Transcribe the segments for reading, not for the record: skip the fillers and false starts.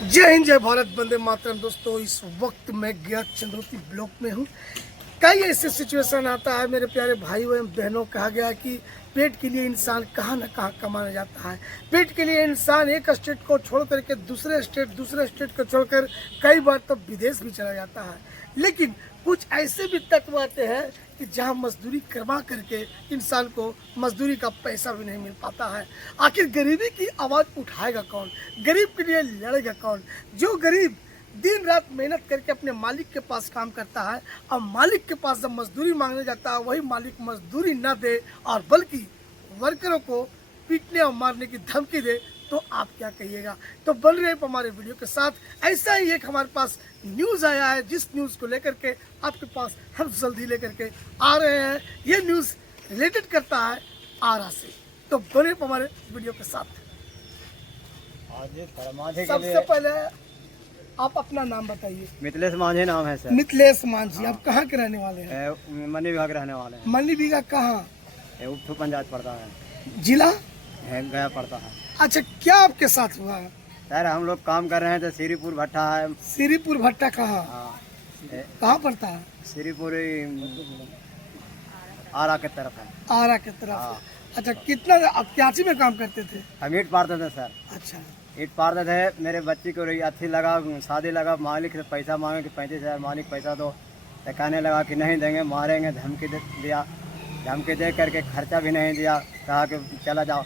जय हिंद, जय भारत, वंदे मातरम। दोस्तों, इस वक्त मैं गया चंद्रोती ब्लॉक में हूँ। कई ऐसे सिचुएशन आता है मेरे प्यारे भाइयों एवं बहनों। कहा गया कि पेट के लिए इंसान कहाँ न कहाँ कमाने जाता है। पेट के लिए इंसान एक स्टेट को छोड़ करके दूसरे स्टेट को छोड़कर कई बार तो विदेश भी चला जाता है। लेकिन कुछ ऐसे भी तत्व आते हैं कि जहाँ मजदूरी करवा करके इंसान को मजदूरी का पैसा भी नहीं मिल पाता है। आखिर गरीबी की आवाज़ उठाएगा कौन? गरीब के लिए लड़ेगा कौन? जो गरीब दिन रात मेहनत करके अपने मालिक के पास काम करता है और मालिक के पास जब मजदूरी मांगने जाता है, वही मालिक मजदूरी न दे और बल्कि वर्करों को पीटने और मारने की धमकी दे, तो आप क्या कहिएगा? तो बन रहे हमारे वीडियो के साथ। ऐसा ही एक हमारे पास न्यूज़ आया है, जिस न्यूज़ को लेकर के आपके पास हम जल्दी लेकर के आ रहे हैं। ये न्यूज़ रिलेटेड करता है आरा से, तो बने हमारे वीडियो के साथ। सबसे पहले आप अपना नाम बताइए। मिथिलेश मांझी नाम है सर। मिथिलेश मांझी, आप कहाँ के रहने वाले हैं? मनी विभाग रहने वाले हैं। मनी बीघा कहाँ? उपथू पंचायत पड़ता है। जिला है गया पड़ता है। अच्छा, क्या आपके साथ हुआ है? सर हम लोग काम कर रहे हैं तो श्रीपुर भट्टा है। श्रीपुर भट्टा कहाँ? हाँ, कहाँ पड़ता है? श्रीपुर आरा के तरफ है। आरा की तरफ। हाँ। अच्छा, कितना आप क्याची में काम करते थे? हम ईट पारते थे सर। अच्छा, ईट पारते थे। मेरे बच्ची को अच्छी लगा, शादी लगा। मालिक से पैसा मांगे कि 35,000 मालिक पैसा दो, तो कहने लगा कि नहीं देंगे, मारेंगे। धमकी दिया, धमकी दे करके खर्चा भी नहीं दिया। कहा कि चला जाओ।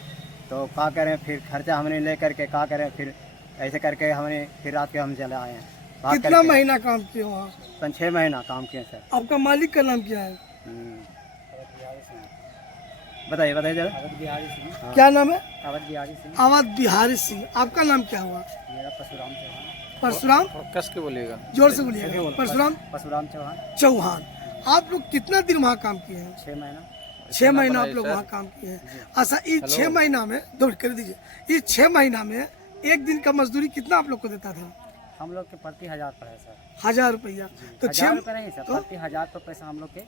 तो क्या करें, फिर खर्चा हमने ले करके क्या करें, फिर ऐसे करके हमने फिर रात के हम चले आए हैं। कितना महीना काम किए वहाँ? 5-6 महीना काम किए सर। आपका मालिक का नाम क्या है? बताइए बताइए जरा। हाँ। क्या नाम है? अवध बिहारी सिंह। आपका नाम क्या हुआ? मेरा परशुराम चौहान। परशुराम? कस के बोलिएगा, जोर से बोलिएगा। परशुराम चौहान। आप लोग कितना दिन वहाँ काम किए हैं? 6 महीना। 6 महीना आप लोग वहाँ काम किए हैं। अच्छा, इस 6 महीना में दौड़ कर दीजिए, इस 6 महीना में एक दिन का मजदूरी कितना आप लोग को देता था? हम लोग के प्रति 1000 पर है सर। 1000 रुपया? तो 1000 रुपये नहीं सर, प्रति 1000 पर पैसा हम लोग के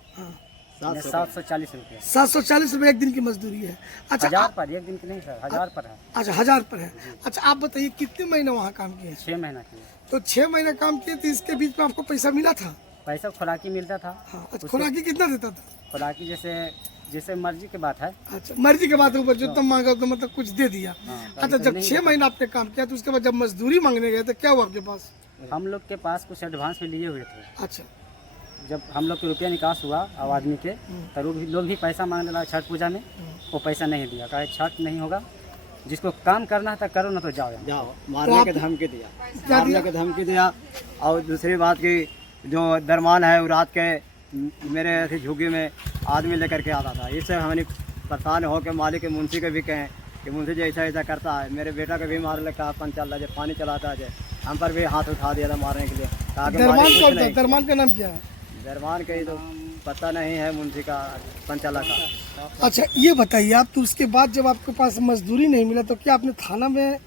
740 रुपये। 740 रुपये एक दिन की मजदूरी है। अच्छा, 1000 पर एक दिन की नहीं सर, 1000 पर है। अच्छा, 1000 पर है। अच्छा, आप बताइए कितने महीने वहाँ काम किए? 6 महीना किए। तो 6 महीना काम किए, तो इसके बीच में आपको पैसा मिला था? पैसा खुराकी मिलता था। हाँ। अच्छा, खुराकी कितना देता था? खुराकी जैसे मर्जी की बात है। अच्छा, मर्जी के बाद ऊपर जो तुम मांगा तो मतलब कुछ दे दिया। अच्छा, जब 6 महीना आपने काम किया तो उसके बाद जब मजदूरी मांगने गए तो क्या हुआ आपके पास? हम लोग के पास कुछ एडवांस में लिए हुए थे। अच्छा, जब हम लोग के रुपया निकास हुआ अब आदमी के, तो लोग भी पैसा मांगने लगा छठ पूजा में। वो पैसा नहीं दिया, कहा छठ नहीं होगा, जिसको काम करना है तो करो, ना तो जाओ। मारने के धमकी दिया, मारने के धमकी दिया। और दूसरी बात की जो दरमान है वो रात के मेरे ऐसी झुग्गी में आदमी लेकर के आता था। इससे हमने परेशान होकर मालिक के मुंशी के भी कहें कि मुंशी जी ऐसा करता है। मेरे बेटा को भी मार लगा, अपन चल रहा है, पानी चलाता है, हम पर भी हाथ उठा दिया था मारने के लिए। कहा कि दरमान का नाम क्या है? दरमान का तो पता नहीं है, मुंशी का, पंचाला का। अच्छा, ये बताइए आप, तो उसके बाद जब आपके पास मजदूरी नहीं मिला तो क्या आपने थाना में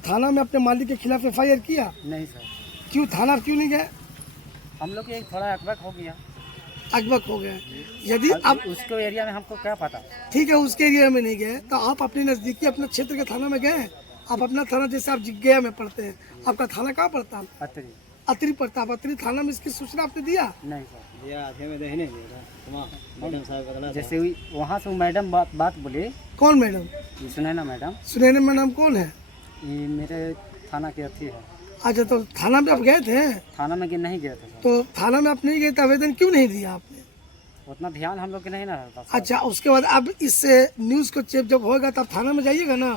थाना में अपने मालिक के खिलाफ FIR किया? नहीं सर। क्यों थाना क्यों नहीं गए? हम लोग ये थोड़ा अकबक हो गया। अकबक हो गया? यदि आप उसको एरिया में हमको क्या पता। ठीक है, उसके एरिया में नहीं गए तो आप अपने नजदीकी अपने क्षेत्र के थाना में गए? आप अपना थाना, जैसे आप गया में पढ़ते हैं, आपका थाना कहाँ पड़ता है? अतरी पड़ता है। अतरी थाना में इसकी सूचना आपने दिया? नहीं सर, जैसे वहाँ से मैडम बात बोली। कौन madam? Sunaina madam. Sunaina madam कौन है? ये मेरे थाना की अथी है। अच्छा, तो थाना में आप गए थे? थाना में नहीं गए थे सर। तो थाना में आप नहीं गए तो आवेदन क्यों नहीं दिया आपने? उतना ध्यान हम लोग के नहीं ना रहता। अच्छा, उसके बाद अब इस न्यूज़ को चेप जब होगा तब थाना में जाइएगा ना?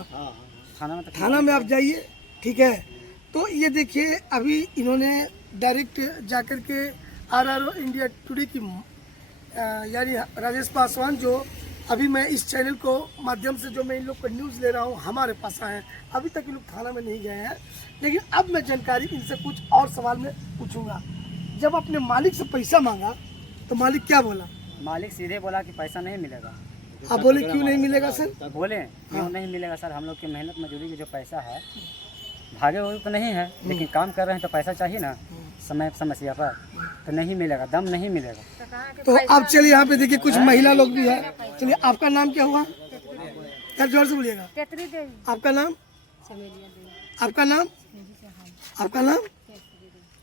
थाना में आप जाइए, ठीक है। तो ये देखिए, अभी इन्होंने डायरेक्ट जाकर के RRO इंडिया टुडे की यानी राजेश पासवान, जो अभी मैं इस चैनल को माध्यम से जो मैं इन लोग को न्यूज़ ले रहा हूँ, हमारे पास आए हैं। अभी तक ये लोग थाना में नहीं गए हैं, लेकिन अब मैं जानकारी इनसे कुछ और सवाल में पूछूंगा। जब अपने मालिक से पैसा मांगा तो मालिक क्या बोला? मालिक सीधे बोला कि पैसा नहीं मिलेगा। आप बोले क्यों नहीं मिलेगा सर? बोले क्यों नहीं मिलेगा सर, हम लोग की मेहनत मजदूरी की जो पैसा है, भागे हुए तो नहीं है, लेकिन काम कर रहे हैं तो पैसा चाहिए ना समस्या पर, तो नहीं मिलेगा, दम नहीं मिलेगा। तो अब चलिए यहाँ पे देखिए कुछ महिला लोग भी है। चलिए, आपका नाम क्या हुआ? यार जोर से बोलिएगा। आपका नाम? आपका नाम? आपका नाम?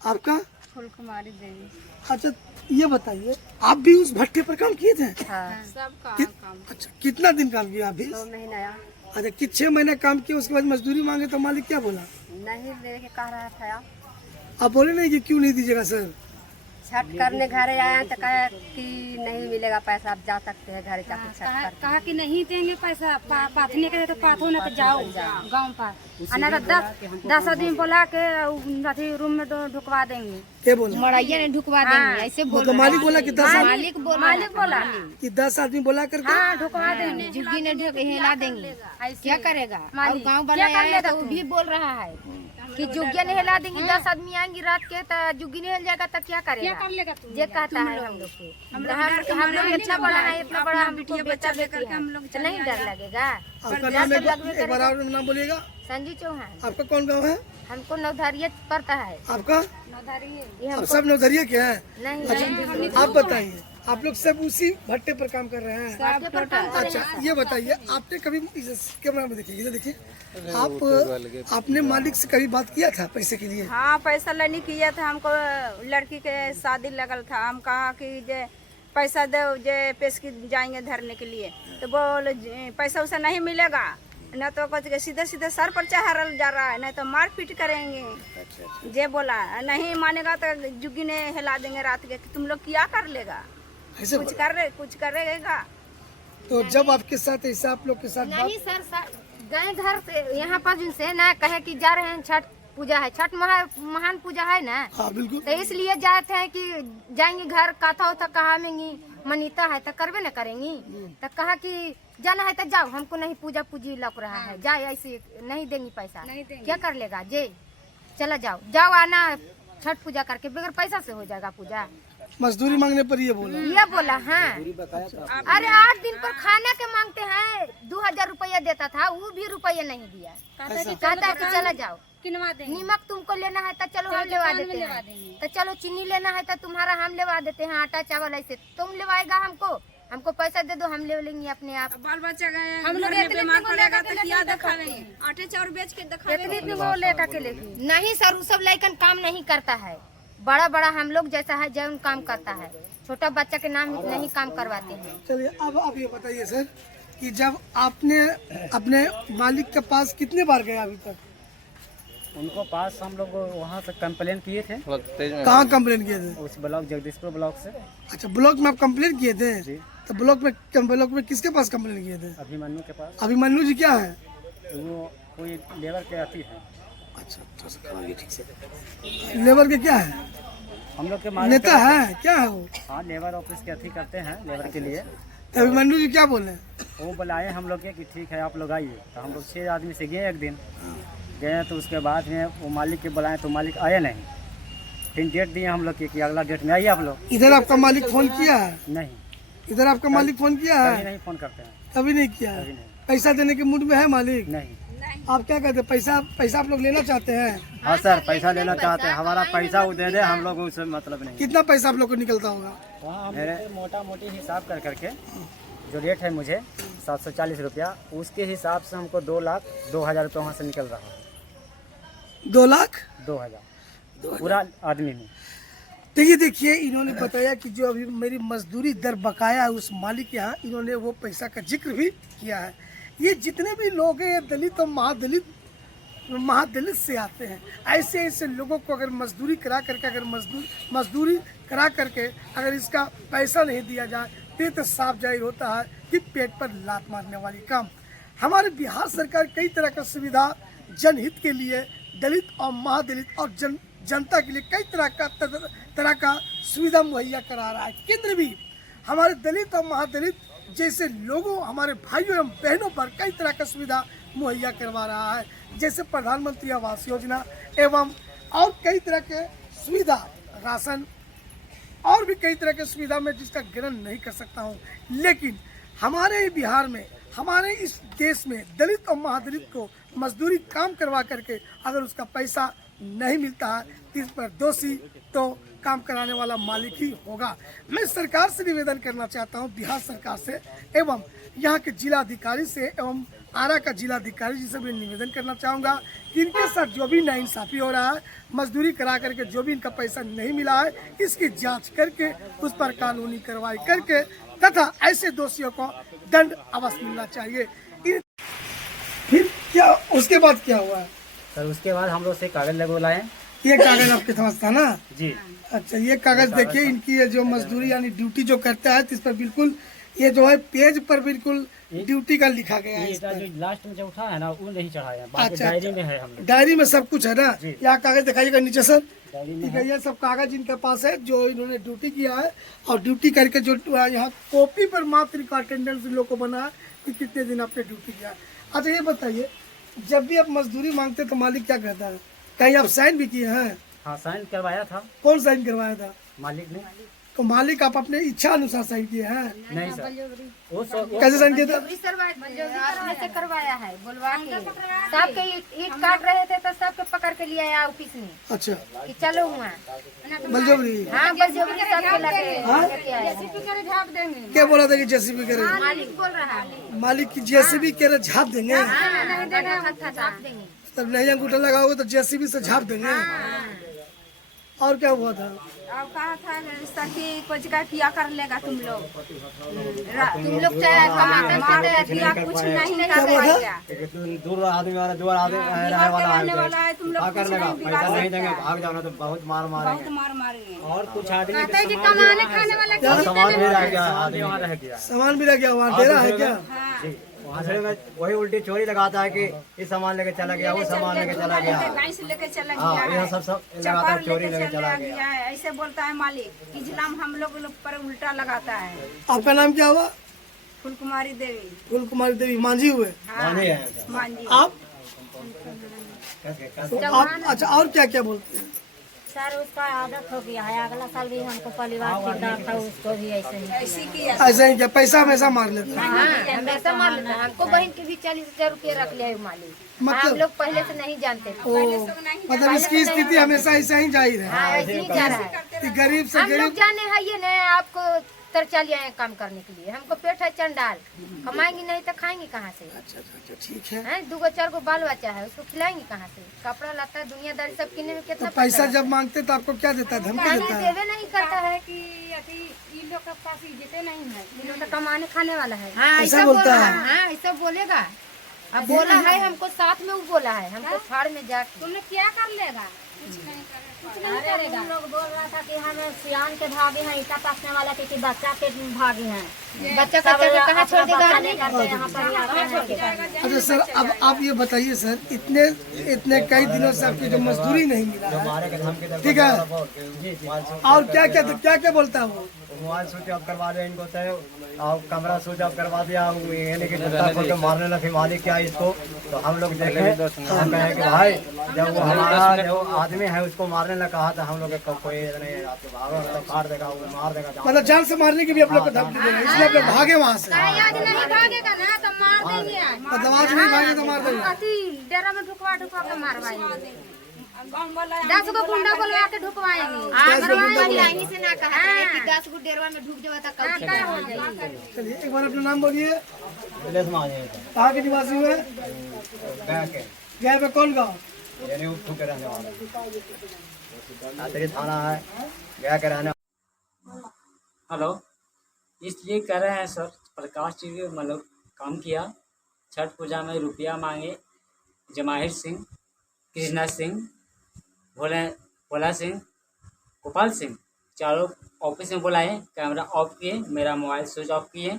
आपका? फूलकुमारी देवी। अच्छा ये बताइए, आप भी उस भट्टे पर काम किए थे? हाँ, सब काम अच्छा कितना दिन काम किया आप भी? 2 महीना। अच्छा कि 6 महीने काम किया, उसके बाद मजदूरी मांगे तो मालिक क्या बोला? नहीं दे के कह रहा था। आप बोले नहीं कि क्यों नहीं दीजिएगा सर? छठ करने घर आया तो कहा कि नहीं मिलेगा पैसा, आप जा सकते हैं घर जाके छठ कर। कहा कि नहीं देंगे पैसा, पाथने के तो पाथो ना तो जाओ गाँव पर, ना तो 10 आदमी बुला के अथी रूम में ढुकवा देंगे। क्या बोला? मड़ैया ने ढुकवा देंगे ऐसे बोल तो मालिक बोला कि 10 मालिक बोला कि 10 आदमी बोला करके हाँ ढुकवा देंगे, झुग्गी ने हिला देंगे। क्या करेगा? और गाँव बनाया तो वो भी बोल रहा है कि जुग्गी नहीं हिला देंगे, 10 आदमी आएंगे रात के तो जुग्गी नहीं हिल जाएगा तो क्या करेगा? क्या कर लेगा तू? ये कहता है हम लोग को। हम लोग इतना बड़ा है, इतना बड़ा हम बेटा बेटी है, तो नहीं डर लगेगा? आपका नाम एक बार और नाम बोलिएगा। संजू चौहान। आपका कौन गाँव है? हमको नवधारिया पड़ता है। आपका? ये आप हमको सब नवधरिया के हैं? नहीं अच्छा आप बताइए, आप लोग सब उसी भट्टे पर काम कर रहे हैं? अच्छा ये बताइए, आपने कभी इस कैमरा में देखिए, इधर देखिए, आपने मालिक से कभी बात किया था पैसे के लिए? हाँ, पैसा लेने किया था। हमको लड़की के शादी लगल था, हम कहा कि जे पैसा दो, जे पेश की जाएंगे धरने के लिए, तो बोल पैसा उसे नहीं मिलेगा, न तो कुछ सीधे सीधे सर पर चढ़ाल जा रहा है, नहीं तो मार पीट करेंगे। जे बोला नहीं मानेगा तो जुग्गी ने हिला देंगे रात के। तुम लोग क्या कर लेगा? ऐसे कुछ करेगा? तो जब आपके साथ ऐसा आप लोग के साथ नहीं सर, गए घर से यहाँ पर जिनसे ना कहे कि जा रहे हैं, छठ पूजा है, छठ महान पूजा है ना। हाँ बिल्कुल। तो इसलिए जाते हैं कि जाएंगे घर, काथा उथा कहा मेंगी, मनीता है तो करवे न करेंगी। तो कहा कि जाना है तो जाओ, हमको नहीं पूजा पूजी लग रहा है, जाए ऐसे नहीं देंगी पैसा, क्या कर लेगा? जे चला जाओ आना, छठ पूजा करके बगैर पैसा से हो जाएगा पूजा? मजदूरी मांगने पर ये बोला? हाँ। अरे 8 दिन पर खाना के मांगते हैं, 2000 रुपया देता था, वो भी रुपया नहीं दिया। कहता है कि चला जाओ, नीमक तुमको लेना है तो चलो हम लेवा देते हैं, तो चलो चीनी लेना है तो तुम्हारा हम लेवा देते हैं, आटा चावल ऐसे तुम लेवाएगा हमको पैसा दे दो, हम ले लेंगे अपने आप। बाल बच्चा गए, हम लोग बीमार पड़ेगा तो क्या दिखाएंगे? आटे चावल बेच के दिखाएंगे? नहीं सर, वो सब लड़कन काम नहीं करता है, बड़ा बड़ा हम लोग जैसा है जौन काम करता है, छोटा बच्चा के नाम नहीं काम करवाते हैं। चलिए अब आप ये बताइए सर कि जब आपने अपने मालिक के पास कितने बार गए अभी तक? उनको पास हम लोग वहाँ से कंप्लेन किए थे। कहाँ कंप्लेन किए थे? उस ब्लॉक, जगदीशपुर ब्लॉक से। अच्छा ब्लॉक में आप कंप्लेन किए थे? जी। तो ब्लॉक में किसके पास कंप्लेन किए थे? अभिमन्यु के पास। अभिमन्यु जी क्या है? वो कोई लेबर के अति है। अच्छा लेबर के क्या है? हम लोग के नेता है क्या है वो? हाँ, लेबर ऑफिस के अति करते हैं लेबर के लिए। तो अभिमन्यु जी क्या बोले? वो बुलाए हम लोग के कि ठीक है आप लोग आइए, तो हम लोग 6 आदमी से गए। एक दिन गए तो उसके बाद में वो मालिक के बुलाए तो मालिक आए नहीं। फिर डेट दिए हम लोग कि अगला डेट में आइए आप लोग। इधर आपका मालिक फोन किया है? नहीं, इधर आपका मालिक फोन किया है? नहीं फोन करते हैं, कभी नहीं किया है? कभी नहीं। पैसा देने के मूड में है मालिक? नहीं। आप क्या कहते हैं, पैसा आप लोग लेना चाहते हैं? हाँ सर, पैसा लेना चाहते हैं, हमारा पैसा वो दे दे, हम लोग उससे मतलब नहीं। कितना पैसा आप लोग को निकलता होगा? मेरे मोटा मोटी हिसाब कर करके जो रेट है मुझे 740 रुपया, उसके हिसाब से हमको 2,02,000 रुपये वहाँ से निकल रहा है। 2,02,000 पूरा आदमी में। तो ये देखिए, इन्होंने बताया कि जो अभी मेरी मजदूरी दर बकाया है उस मालिक के यहाँ, इन्होंने वो पैसा का जिक्र भी किया है। ये जितने भी लोग हैं दलित और महादलित से आते हैं, ऐसे लोगों को अगर मजदूरी करा करके मजदूरी करा करके अगर इसका पैसा नहीं दिया जाए तो साफ जाहिर होता है कि पेट पर लात मारने वाली काम। हमारे बिहार सरकार कई तरह का सुविधा जनहित के लिए, दलित और महादलित और जनता के लिए कई तरह का सुविधा मुहैया करा रहा है। केंद्र भी हमारे दलित और महादलित जैसे लोगों, हमारे भाइयों एवं बहनों पर कई तरह का सुविधा मुहैया करवा रहा है, जैसे प्रधानमंत्री आवास योजना एवं और कई तरह के सुविधा, राशन और भी कई तरह के सुविधा में जिसका गिनन नहीं कर सकता हूँ। लेकिन हमारे बिहार में, हमारे इस देश में दलित और महादलित को मजदूरी काम करवा करके अगर उसका पैसा नहीं मिलता है तो इस पर दोषी तो काम कराने वाला मालिक ही होगा। मैं सरकार से निवेदन करना चाहता हूं, बिहार सरकार से एवं यहाँ के जिला अधिकारी से एवं आरा का जिलाधिकारी जी से भी निवेदन करना चाहूँगा कि इनके साथ जो भी नाइंसाफ़ी हो रहा है, मजदूरी करा करके जो भी इनका पैसा नहीं मिला है, इसकी जांच करके उस पर कानूनी कार्रवाई करके तथा ऐसे दोषियों को दंड अवश्य मिलना चाहिए। फिर क्या उसके बाद क्या हुआ है? सर उसके बाद हम लोग से कागज लगवाए। ये कागज आपके पास था ना? जी। अच्छा, ये कागज देखिए, इनकी ये जो मजदूरी यानी ड्यूटी जो करता है, इस पर बिल्कुल ये जो है पेज पर बिल्कुल ड्यूटी का लिखा गया है। इस पर जो लास्ट में जो उठा है ना वो नहीं चढ़ाया, बाकी अच्छा, डायरी में है हम लोग। डायरी में सब कुछ है ना? यहाँ कागज दिखाइएगा नीचे सर। डायरी में ठीक है, ये सब कागज इनके पास है जो इन्होंने ड्यूटी किया है, और ड्यूटी करके जो यहाँ कॉपी पर मात्र अटेंडेंस लोग को बना है कि कितने दिन आपने ड्यूटी किया है। अच्छा ये बताइए, जब भी आप मजदूरी मांगते तो मालिक क्या कहता है? कहीं आप साइन भी किए हैं? हाँ साइन करवाया था। कौन साइन करवाया था? मालिक ने। तो मालिक आप अपने इच्छा अनुसार साइन किए हैं? नहीं सर, कैसे साइन किया था? से करवाया है, बुलवा के सबके ईट काट रहे थे तो सबके पकड़ के लिया आया ऑफिस में अच्छा, कि चलो हुआ। बलजबरी? हाँ बलजबरी सबके लगे आया। क्या बोला था कि जेसीबी करे? मालिक बोल रहा है मालिक की जेसीबी के झाप देंगे, छाप देंगे। तब नहीं अंगूठा लगाओगे तो जेसीबी से झाप देंगे। और क्या हुआ था? अब कहा था सखी कुछ का किया कर लेगा तुम लोग चाहे कमाते कुछ नहीं कर दूर आदमी वाला दूर आदमी रहने वाला है, तुम लोग कर लेगा, पैसा नहीं देंगे, भाग जाना तो बहुत मार मारेंगे। मारेंगे। और कुछ आदमी कमाने खाने वाला सामान भी रह गया, आदमी वहाँ रह गया। सामान भी रह गया, वहाँ डेरा है क्या? वहाँ से वही उल्टी चोरी लगाता है कि ये सामान लेके चला गया, वो सामान लेके चला गया। भैंस लेके चला हाँ, गया यह है, सब लगाता है, चोरी लेके चला गया। गया है, ऐसे बोलता है मालिक। इजलाम हम लोग पर उल्टा लगाता है। आपका नाम क्या हुआ? फूल कुमारी देवी। फूल कुमारी देवी मांझी हुए माने हैं मांझी। आप? तो आप अच्छा, और क्या क्या बोलते हैं? सर उसका आदत हो गया है, अगला साल भी हमको परिवार किरदार था, उसको भी ऐसे ही ऐसी किया ऐसा ही क्या? पैसा हमेशा मार लेते हैं? हाँ हमेशा मार लेता है। हमको बहन के भी 40,000 रुपये रख लिया है मालिक। मतलब? हम लोग पहले से नहीं जानते थे। ओ, मतलब इसकी स्थिति हमेशा ऐसा ही जाहिर है हाँ ऐसे ही जा रहा है। कि गरीब से हम लोग गरीब। जाने है ये नहीं आपको तरचा लिया है काम करने के लिए। हमको पेट है चंडाल, कमाएंगे नहीं तो खाएंगे कहाँ से? अच्छा, ठीक है। हैं 2 4 गो बाल बच्चा है, उसको खिलाएंगे कहाँ से? कपड़ा लता दुनियादारी सब किन्ने में तो कितना पैसा जब मांगते तो आपको क्या देता है? धमकी देता है? देवे नहीं करता है कि इन लोग के पास इज्जत नहीं है, इन लोग तो कमाने खाने वाला है। हाँ ऐसा बोलता है? हाँ ऐसा बोलेगा। अब बोला है हमको, साथ में वो बोला है हमको फाड़ में जाके तुमने क्या कर लेगा? कुछ नहीं करेगा। हम लोग बोल रहा था कि हमें सियान के भागे हैं, ईटा पासने वाला के कि बच्चा के भागे हैं। बच्चा का कहाँ छोड़ देगा? यहाँ पर। अच्छा सर, अब आप ये बताइए सर, इतने कई दिनों से आपकी जो मजदूरी नहीं मिला है, ठीक है, और क्या क्या बोलता है वो? मोबाइल स्विच ऑफ करवा दिया इनको, तो और कमरा स्विच ऑफ करवा दिया, यानी कि जूता खोल के मारने लगे मालिक क्या इसको। तो हम लोग देखे, हम कहे कि भाई जब वो हमारा जो आदमी है उसको मारने लगा कहा था, हम लोग कोई नहीं आपके भागो तो काट देगा, वो मार देगा। मतलब जान से मारने की भी आप लोग को धमकी दे रहे हैं, इसलिए आप लोग भागे वहाँ से? आज नहीं भागेगा ना तो मार देंगे। मतलब आज नहीं भागे तो मार देंगे? डेरा में ढुकवा के मारवाएंगे। 10 गो गुंडा बोलवा के ढुकवाएंगे। यहीं से ना कहा है कि 10 गो डेरवा में ढुक जावा तो कब हो जाएगी। चलिए एक बार अपना नाम बोलिए। दिलेश मांझी कहाँ के निवासी हुए? गया के गया पे कौन गाँव? यानी उठू के रहने वाला नातरी थाना है, गया के रहने। हेलो, इसलिए कर रहे हैं सर, प्रकाश जी ने मतलब काम किया, छठ पूजा में रुपया मांगे। जमाहिर सिंह, कृष्णा सिंह, भोला सिंह, गोपाल सिंह, चारों ऑफिस में बुलाए, कैमरा ऑफ किए, मेरा मोबाइल स्विच ऑफ किए।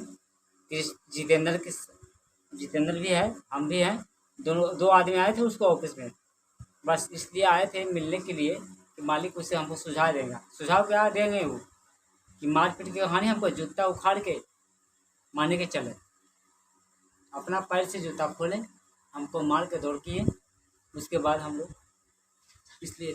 जितेंद्र भी है, हम भी हैं, दो आदमी आए थे उसको ऑफिस में, बस इसलिए आए थे मिलने के लिए कि मालिक उससे हमको सुझाव देगा। सुझाव क्या देंगे वो कि मारपीट के कहानी हमको जूता उखाड़ के मारने के चले, अपना पैर से जूता खोले, हमको मार के दौड़ किए। उसके बाद हम लोग इसलिए